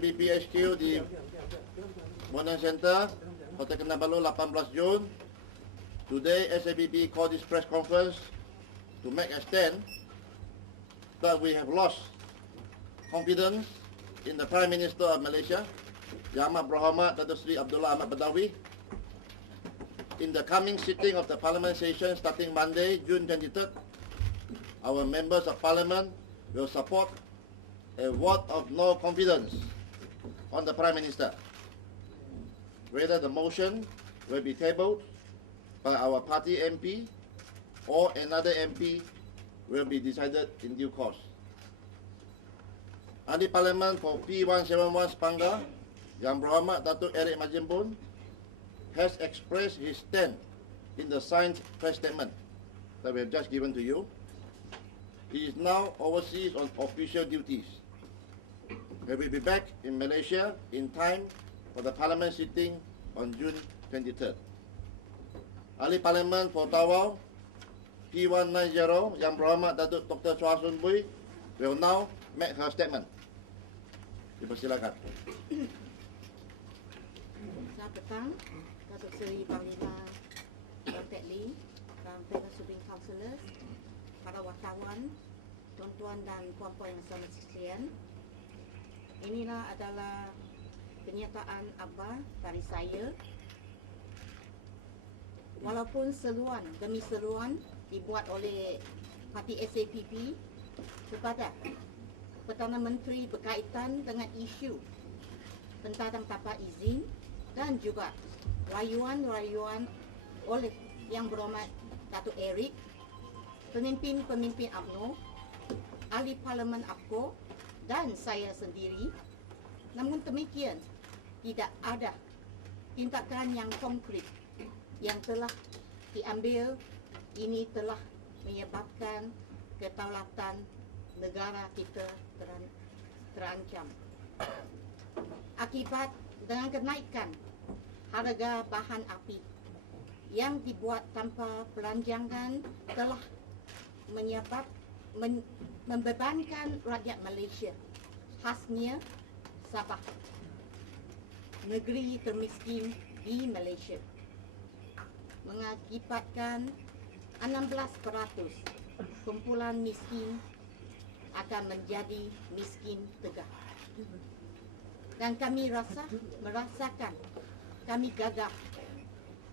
SAPP HQ di Modern Center, Hotel Kinabalu, 18 Jun. Today, SAPP called this press conference to make a stand that we have lost confidence in the Prime Minister of Malaysia, Yang Amat Berhormat Datuk Seri Abdullah Ahmad Badawi. In the coming sitting of the Parliament session starting Monday, June 23rd, our members of Parliament will support a vote of no confidence on the Prime Minister. Whether the motion will be tabled by our party MP or another MP will be decided in due course. Ahli Parlimen for P171 Sepanggar, Yang Berhormat Datuk Eric Majimpun, has expressed his stand in the signed press statement that we have just given to you. He is now overseas on official duties. He will be back in Malaysia in time for the Parliament sitting on June 23rd. Ahli Parlimen for Tawau, P190, Yang Berhormat Datuk Dr. Chua Sun Bui, will now make her statement. Dipersilakan. Selamat petang, Datuk Seri Panglima Dr. Lee dan fellow Supreme Councillors, para wartawan, tuan-tuan dan puan-puan yang sama sekalian. Inilah adalah kenyataan akhbar dari saya. Walaupun seruan demi seruan dibuat oleh parti SAPP kepada Perdana Menteri berkaitan dengan isu pentadang tanpa izin dan juga rayuan-rayuan oleh Yang Berhormat Datuk Eric, pemimpin-pemimpin UMNO, ahli Parlimen APCO dan saya sendiri. Namun demikian, tidak ada tindakan yang konkret yang telah diambil. Ini telah menyebabkan kedaulatan negara kita terancam. Akibat dengan kenaikan harga bahan api yang dibuat tanpa perancangan telah membebankan rakyat Malaysia, khasnya Sabah, negeri termiskin di Malaysia, mengakibatkan 16% kumpulan miskin akan menjadi miskin tegak. Dan kami merasakan kami gagap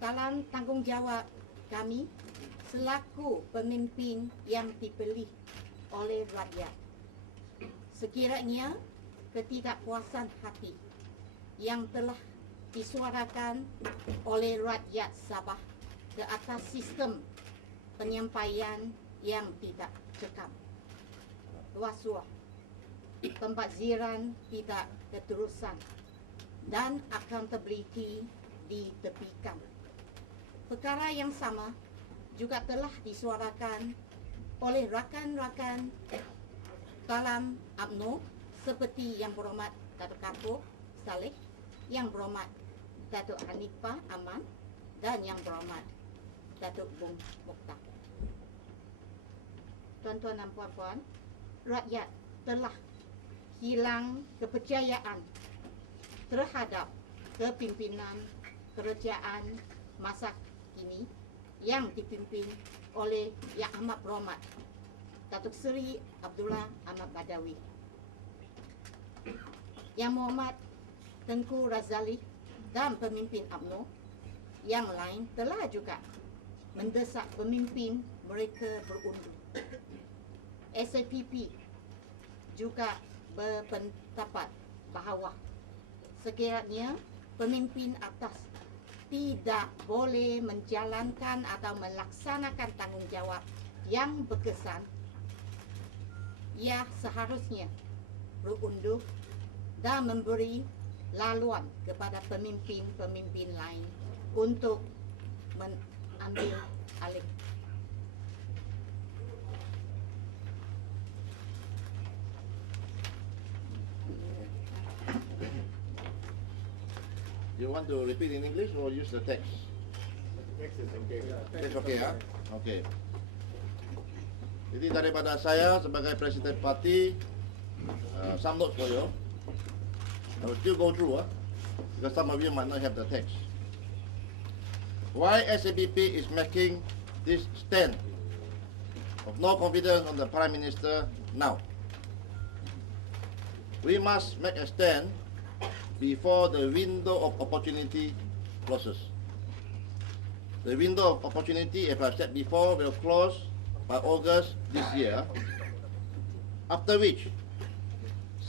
dalam tanggungjawab kami selaku pemimpin yang dipilih oleh rakyat. Sekiranya ketidakpuasan hati yang telah disuarakan oleh rakyat Sabah ke atas sistem penyampaian yang tidak cekap, rasuah, pembaziran tidak keterusan dan accountability ditepikan. Perkara yang sama juga telah disuarakan oleh rakan-rakan dalam UMNO seperti Yang Berhormat Datuk Kapur Saleh, Yang Berhormat Datuk Hanifah Aman dan Yang Berhormat Datuk Bung Mokhtar. Tuan-tuan dan puan-puan, rakyat telah hilang kepercayaan terhadap kepimpinan kerajaan masa kini yang dipimpin oleh Yang Amat Berhormat Datuk Seri Abdullah Ahmad Badawi. Yang Berhormat Tengku Razali dan pemimpin UMNO yang lain telah juga mendesak pemimpin mereka berundur. SAPP juga berpendapat bahawa sekiranya pemimpin atas tidak boleh menjalankan atau melaksanakan tanggungjawab yang berkesan, ia seharusnya berundur dan memberi laluan kepada pemimpin-pemimpin lain untuk mengambil alih. You want to repeat in English or use the text? Text is okay. Text okay, ya? Okay. Jadi daripada saya sebagai Presiden Parti, some notes for you. I will still go through, because some of you might not have the text. Why SAPP is making this stand of no confidence on the Prime Minister now? We must make a stand before the window of opportunity closes. The window of opportunity, as I've said before, will close by August this year, after which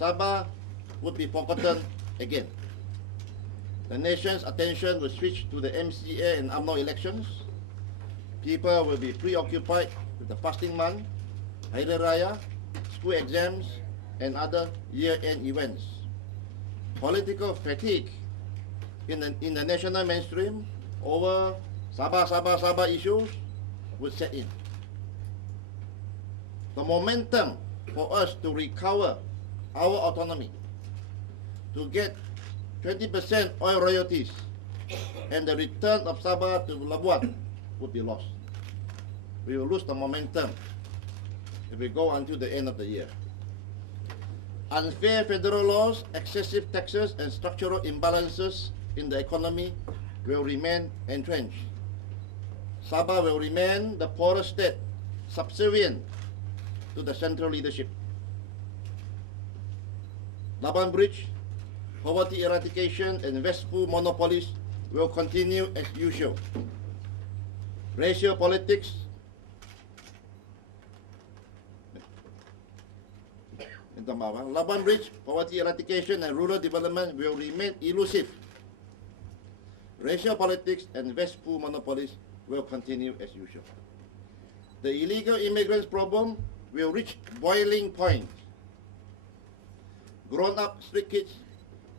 Sabah would be forgotten again. The nation's attention will switch to the MCA and UMNO elections. People will be preoccupied with the fasting month, Hari Raya, school exams, and other year-end events. Political fatigue in the national mainstream over Sabah issues would set in. The momentum for us to recover our autonomy, to get 20% oil royalties, and the return of Sabah to Labuan would be lost. We will lose the momentum if we go until the end of the year. Unfair federal laws, excessive taxes, and structural imbalances in the economy will remain entrenched. Sabah will remain the poorest state, subservient to the central leadership. Labuan Bridge, poverty eradication, and wasteful monopolies will continue as usual. Racial politics Labuan Bridge, poverty eradication, and rural development will remain elusive. Racial politics and wasteful monopolies will continue as usual. The illegal immigrants problem will reach boiling point. Grown-up street kids,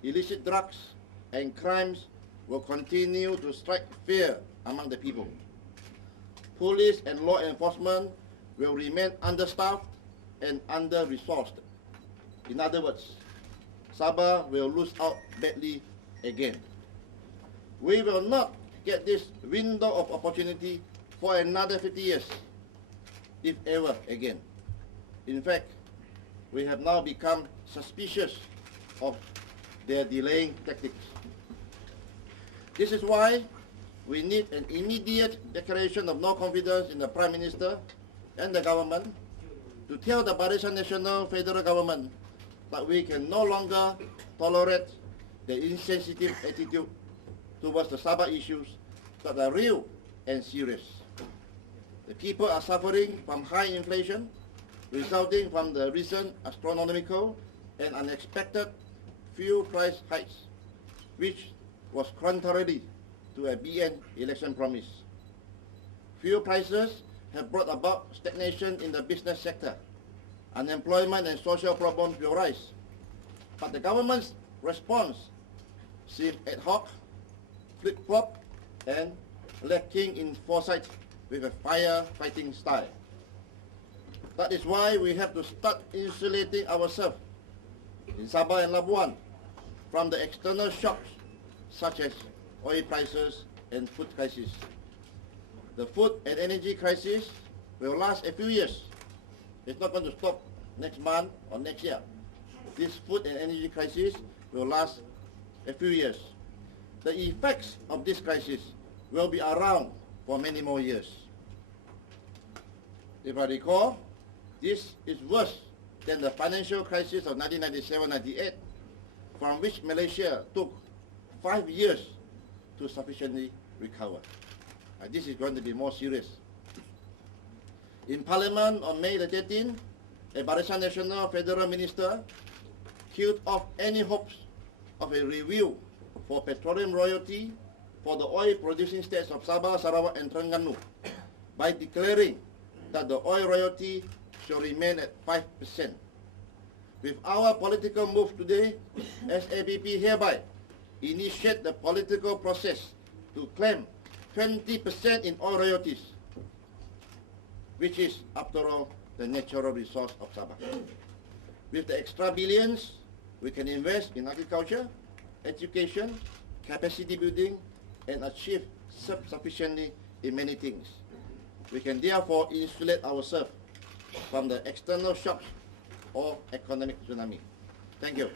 illicit drugs, and crimes will continue to strike fear among the people. Police and law enforcement will remain understaffed and under-resourced. In other words, Sabah will lose out badly again. We will not get this window of opportunity for another 50 years, if ever again. In fact, we have now become suspicious of their delaying tactics. This is why we need an immediate declaration of no confidence in the Prime Minister and the government to tell the Barisan Nasional federal government that we can no longer tolerate the insensitive attitude towards the Sabah issues that are real and serious. The people are suffering from high inflation resulting from the recent astronomical and unexpected fuel price hikes, which was contrary to a BN election promise. Fuel prices have brought about stagnation in the business sector. Unemployment and social problems will rise. But the government's response seems ad hoc, flip-flop, and lacking in foresight with a firefighting style. That is why we have to start insulating ourselves in Sabah and Labuan from the external shocks such as oil prices and food crisis. The food and energy crisis will last a few years. It's not going to stop next month or next year. This food and energy crisis will last a few years. The effects of this crisis will be around for many more years. If I recall, this is worse than the financial crisis of 1997-98, from which Malaysia took 5 years to sufficiently recover. This is going to be more serious. In Parliament on May the 13th, a Barisan Nasional federal minister killed off any hopes of a review for petroleum royalty for the oil-producing states of Sabah, Sarawak, and Terengganu by declaring that the oil royalty shall remain at 5%. With our political move today, SAPP hereby initiate the political process to claim 20% in oil royalties, which is, after all, the natural resource of Sabah. With the extra billions, we can invest in agriculture, education, capacity building, and achieve self-sufficiency in many things. We can therefore insulate ourselves from the external shocks or economic tsunami. Thank you.